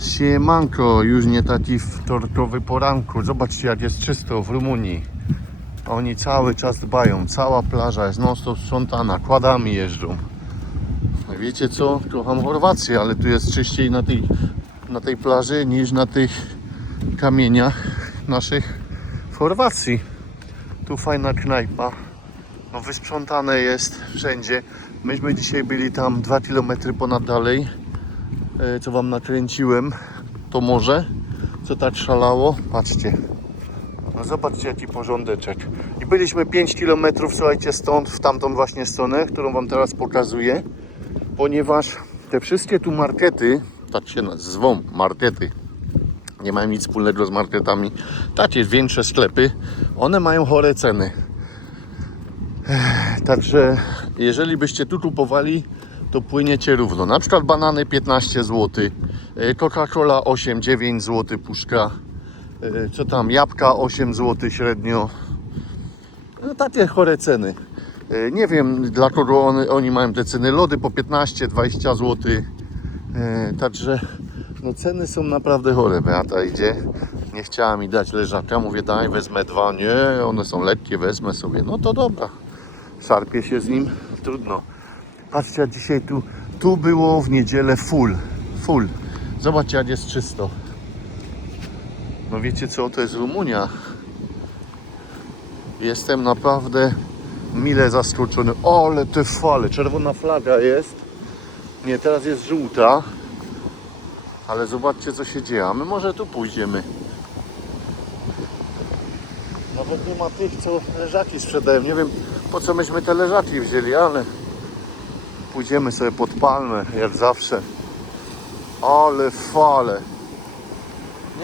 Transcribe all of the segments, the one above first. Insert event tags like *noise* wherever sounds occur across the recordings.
Siemanko, już nie taki wtorkowy poranku. Zobaczcie jak jest czysto w Rumunii. Oni cały czas dbają, cała plaża jest non stop sprzątana, kładami jeżdżą. Wiecie co? Kocham Chorwację, ale tu jest czyściej na tej, na tej plaży niż na tych kamieniach naszych w Chorwacji. Tu fajna knajpa. No wysprzątane jest wszędzie. Myśmy dzisiaj byli tam 2 km ponad dalej co wam nakręciłem, to morze, co tak szalało. Patrzcie. No zobaczcie jaki porządeczek. I byliśmy 5 km, słuchajcie, stąd w tamtą właśnie stronę, którą wam teraz pokazuję, ponieważ te wszystkie tu markety, tak się zwą, markety, nie mają nic wspólnego z marketami, takie większe sklepy, one mają chore ceny. Także jeżeli byście tu kupowali, to płyniecie równo. Na przykład banany 15 zł, e, Coca-Cola 8-9 zł puszka, e, co tam, jabłka 8 zł średnio. No takie chore ceny. E, Nie wiem dla kogo one, oni mają te ceny. Lody po 15-20 zł. Także no ceny są naprawdę chore. Beata idzie. Nie chciała mi dać leżaka. Mówię daj, wezmę dwa. Nie, one są lekkie, wezmę sobie. No to dobra. Szarpie się z nim. Trudno. Patrzcie, dzisiaj tu, tu było w niedzielę full, full. Zobaczcie, jak jest czysto. No wiecie co, to jest Rumunia. Jestem naprawdę mile zaskoczony. Ale te fale, czerwona flaga jest. Nie, teraz jest żółta. Ale zobaczcie, co się dzieje. A my może tu pójdziemy. Nawet nie ma tych, co leżaki sprzedają. Nie wiem, po co myśmy te leżaki wzięli, ale... Pójdziemy sobie pod palmę, jak zawsze. Ale fale.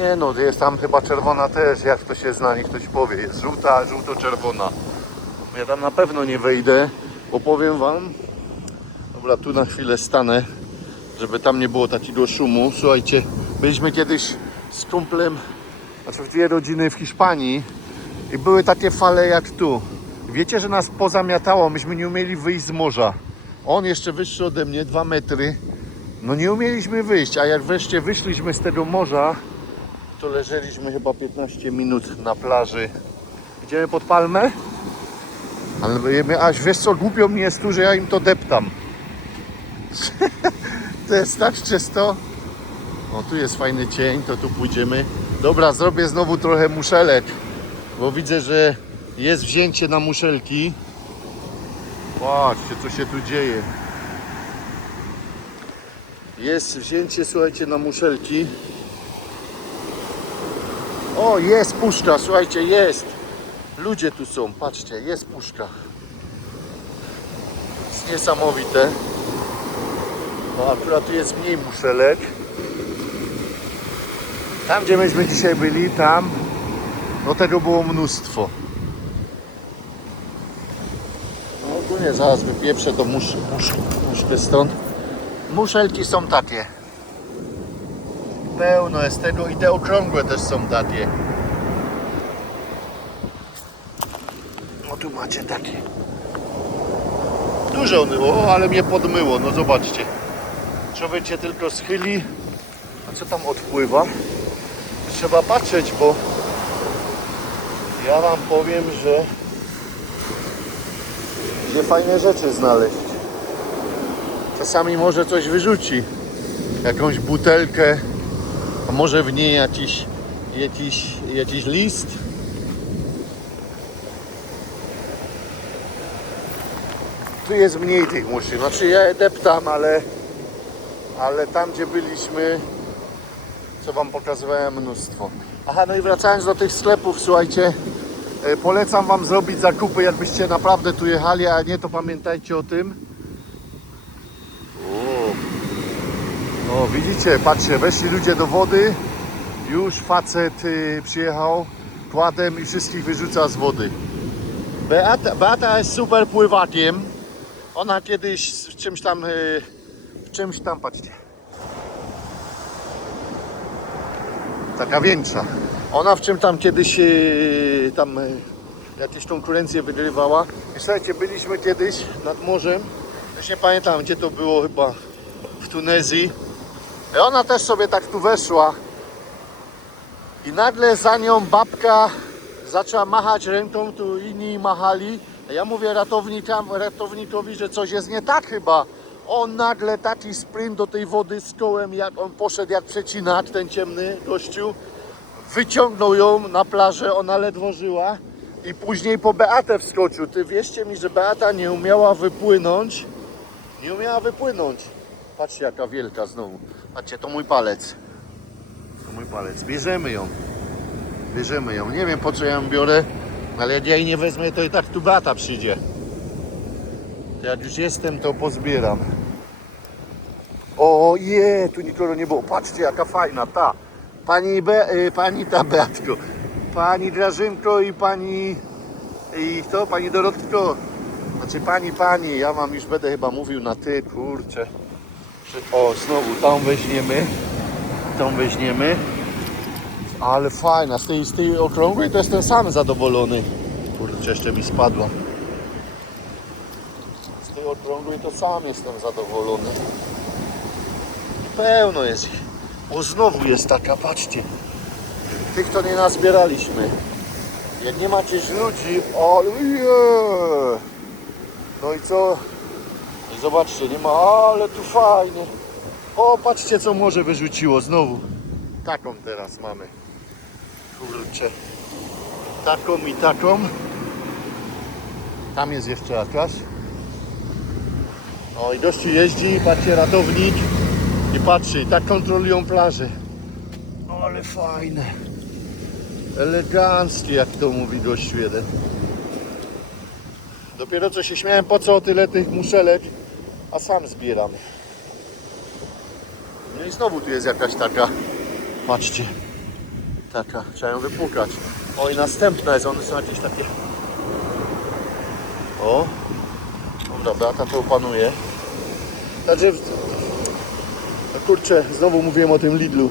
Nie no, jest tam chyba czerwona też, jak to się zna, niech ktoś powie. Jest żółta, żółto-czerwona. Ja tam na pewno nie wejdę, bo powiem wam... Dobra, tu na chwilę stanę, żeby tam nie było takiego szumu. Słuchajcie, byliśmy kiedyś z kumplem, znaczy w dwie rodziny w Hiszpanii i były takie fale jak tu. Wiecie, że nas pozamiatało, myśmy nie umieli wyjść z morza. On jeszcze wyższy ode mnie, 2 metry. No nie umieliśmy wyjść, a jak wreszcie wyszliśmy z tego morza, to leżeliśmy chyba 15 minut na plaży. Idziemy pod palmę? Ale my- aż wiesz co, głupio mi jest tu, że ja im to deptam. *laughs* to jest tak czysto. O, tu jest fajny cień, to tu pójdziemy. Dobra, zrobię znowu trochę muszelek, bo widzę, że jest wzięcie na muszelki. Patrzcie, co się tu dzieje. Jest wzięcie, słuchajcie, na muszelki. O, jest puszka, słuchajcie, jest. Ludzie tu są, patrzcie, jest puszka. Jest niesamowite. No, akurat tu jest mniej muszelek. Tam, gdzie myśmy dzisiaj byli, tam, no tego było mnóstwo. Ogólnie zaraz wypieprzę to musz, musz, muszkę stąd. Muszelki są takie. Pełno jest tego i te okrągłe też są takie. No tu macie takie. Dużo o ale mnie podmyło, no zobaczcie. Człowiek się tylko schyli. A co tam odpływa? Trzeba patrzeć, bo ja wam powiem, że gdzie fajne rzeczy znaleźć. Czasami może coś wyrzuci. Jakąś butelkę, a może w niej jakiś, jakiś, jakiś list. Tu jest mniej tych muszy. Znaczy ja deptam, ale, ale tam gdzie byliśmy, co wam pokazywałem mnóstwo. Aha, no i wracając do tych sklepów, słuchajcie, Polecam Wam zrobić zakupy, jakbyście naprawdę tu jechali, a nie to pamiętajcie o tym. O, o widzicie, patrzcie, weszli ludzie do wody, już facet y, przyjechał kładem i wszystkich wyrzuca z wody. Beata, Beata jest super pływakiem. Ona kiedyś w czymś tam, y, w czymś tam, patrzcie. Taka większa. Ona w czym tam kiedyś yy, tam yy, jakieś konkurencje wygrywała. I słuchajcie, byliśmy kiedyś nad morzem, już nie pamiętam gdzie to było, chyba w Tunezji. I ona też sobie tak tu weszła. I nagle za nią babka zaczęła machać ręką, tu inni machali. A ja mówię ratownikowi, że coś jest nie tak chyba. On nagle taki sprint do tej wody z kołem, jak on poszedł jak przecinacz, ten ciemny gościu. Wyciągnął ją na plażę, ona ledwo żyła. I później po Beatę wskoczył. Ty wierzcie mi, że Beata nie umiała wypłynąć. Nie umiała wypłynąć. Patrzcie jaka wielka znowu. Patrzcie, to mój palec. To mój palec. Bierzemy ją. Bierzemy ją. Nie wiem po co ja ją biorę, ale jak ja jej nie wezmę, to i tak tu Beata przyjdzie. To jak już jestem, to pozbieram. O je, tu nikogo nie było. Patrzcie jaka fajna ta. Pani, Be, y, pani ta Beatko. Pani Grażynko i pani... I kto? Pani Dorotko. Znaczy pani, pani. Ja wam już będę chyba mówił na ty, kurczę. O, znowu tą weźmiemy. Tą weźmiemy. Ale fajna, z tej, z tej okrągłej to jestem sam zadowolony. Kurczę, jeszcze mi spadła. Z tej okrągłej to sam jestem zadowolony. Pełno jest ich. O, znowu jest taka, patrzcie. Tych to nie nazbieraliśmy. Jak nie macie ludzi, o. No i co? I zobaczcie, nie ma, ale tu fajnie. O, patrzcie co morze wyrzuciło znowu. Taką teraz mamy. Kurczę. Taką i taką. Tam jest jeszcze jakaś. O i gościu jeździ, patrzcie, ratownik. I patrzy, i tak kontrolują plażę. Ale fajne. Eleganckie, jak to mówi gościu jeden. Dopiero co się śmiałem, po co tyle tych muszelek, a sam zbieram. No i znowu tu jest jakaś taka, patrzcie, taka, trzeba ją wypłukać. O i następna jest, one są jakieś takie, o, dobra, Beata to opanuje. Także, no kurczę, znowu mówiłem o tym Lidlu.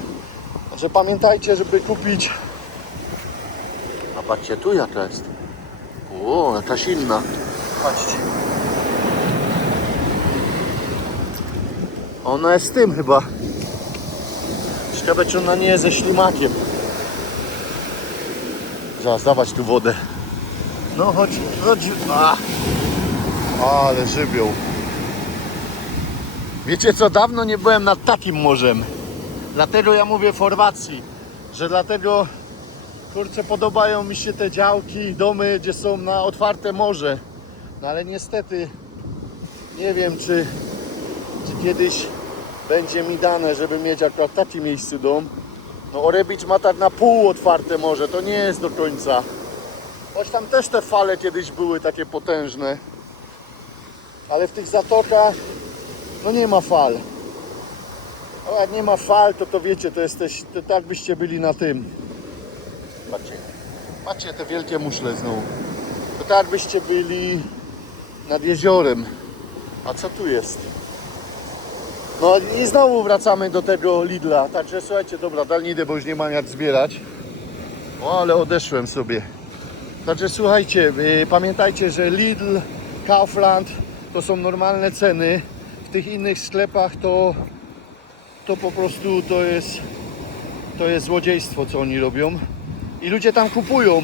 Także pamiętajcie, żeby kupić, a patrzcie, tu jaka jest. O, jakaś inna. Patrzcie. Ona jest z tym chyba. Ciekawe czy ona nie jest ze ślimakiem. Zaraz dawać tu wodę. No chodź, chodź. A. Ale żybią. Wiecie co, dawno nie byłem nad takim morzem. Dlatego ja mówię w Chorwacji, że dlatego kurczę podobają mi się te działki, domy, gdzie są na otwarte morze. No ale niestety nie wiem czy, czy kiedyś będzie mi dane, żeby mieć akurat w takim miejscu dom. No Orebicz ma tak na pół otwarte morze, to nie jest do końca. Choć tam też te fale kiedyś były takie potężne. Ale w tych zatokach no nie ma fal. A jak nie ma fal, to to wiecie, to jesteś, to tak byście byli na tym. Patrzcie, patrzcie te wielkie muszle znowu. To tak byście byli nad jeziorem. A co tu jest? No i znowu wracamy do tego Lidla. Także słuchajcie, dobra, dalej idę, bo już nie mam jak zbierać. O, ale odeszłem sobie. Także słuchajcie, y, pamiętajcie, że Lidl, Kaufland to są normalne ceny. Tych innych sklepach to, to po prostu to jest, to jest złodziejstwo, co oni robią. I ludzie tam kupują.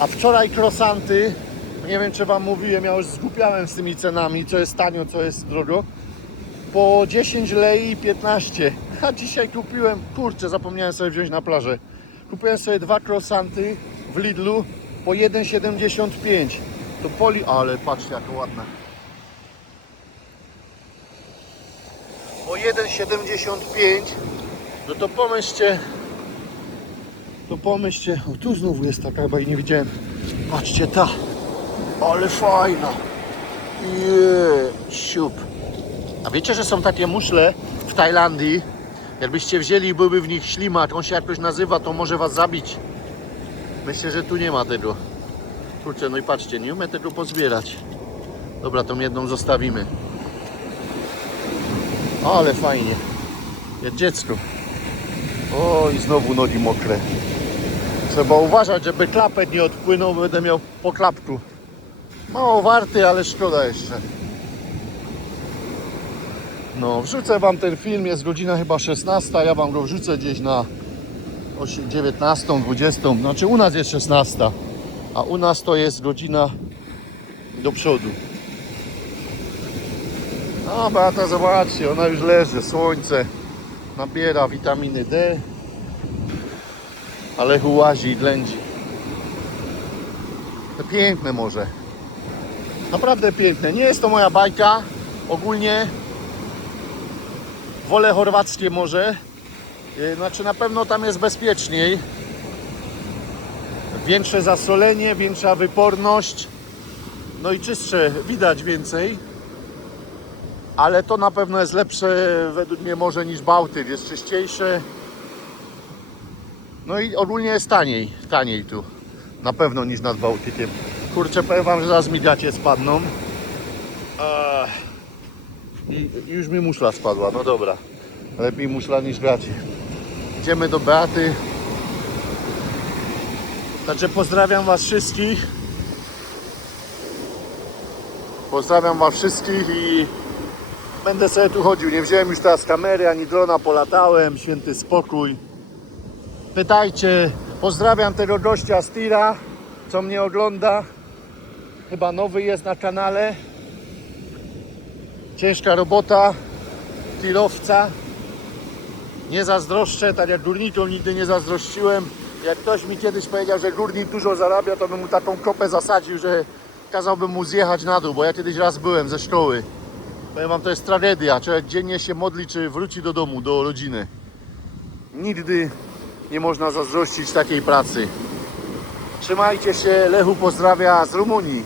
A wczoraj krosanty, nie wiem czy Wam mówiłem, ja już zgupiałem z tymi cenami, co jest tanio, co jest drogo. Po 10 lei i 15. A dzisiaj kupiłem, kurczę, zapomniałem sobie wziąć na plażę. Kupiłem sobie dwa krosanty w Lidlu po 1,75. To poli, ale patrzcie jaka ładna. 1,75 no to pomyślcie to pomyślcie, o tu znowu jest taka, chyba jej nie widziałem. Patrzcie ta, ale fajna. Je, siup. A wiecie, że są takie muszle w Tajlandii? Jakbyście wzięli i byłby w nich ślimak, on się jakoś nazywa, to może was zabić. Myślę, że tu nie ma tego. Kurczę, no i patrzcie, nie umiem tego pozbierać. Dobra, tą jedną zostawimy. Ale fajnie. Jak dziecko. O, i znowu nogi mokre. Trzeba uważać, żeby klapet nie odpłynął, będę miał po klapku. Mało warty, ale szkoda jeszcze. No, wrzucę wam ten film, jest godzina chyba 16, ja wam go wrzucę gdzieś na osi- 19, 20, znaczy u nas jest 16, a u nas to jest godzina do przodu. No, Beata, zobaczcie, ona już leży, słońce, nabiera witaminy D, ale łazi i ględzi. To piękne morze. Naprawdę piękne. Nie jest to moja bajka. Ogólnie wolę chorwackie morze. Yy, Znaczy na pewno tam jest bezpieczniej. Większe zasolenie, większa wyporność. No i czystsze widać więcej. Ale to na pewno jest lepsze według mnie morze niż Bałtyk. Jest czyściejsze. No i ogólnie jest taniej. Taniej tu. Na pewno niż nad Bałtykiem. Kurczę, powiem wam, że zaraz mi gacie spadną. I już mi muszla spadła, no dobra. Lepiej muszla niż gacie. Idziemy do Beaty. Także pozdrawiam was wszystkich. Pozdrawiam was wszystkich i będę sobie tu chodził. Nie wziąłem już teraz kamery ani drona, polatałem. Święty spokój. Pytajcie. Pozdrawiam tego gościa z Tira, co mnie ogląda. Chyba nowy jest na kanale. Ciężka robota tirowca. Nie zazdroszczę, tak jak górnikom nigdy nie zazdrościłem. Jak ktoś mi kiedyś powiedział, że górnik dużo zarabia, to bym mu taką kopę zasadził, że kazałbym mu zjechać na dół, bo ja kiedyś raz byłem ze szkoły. Powiem wam, to jest tragedia. Człowiek dziennie się modli, czy wróci do domu, do rodziny. Nigdy nie można zazdrościć takiej pracy. Trzymajcie się, Lechu pozdrawia z Rumunii.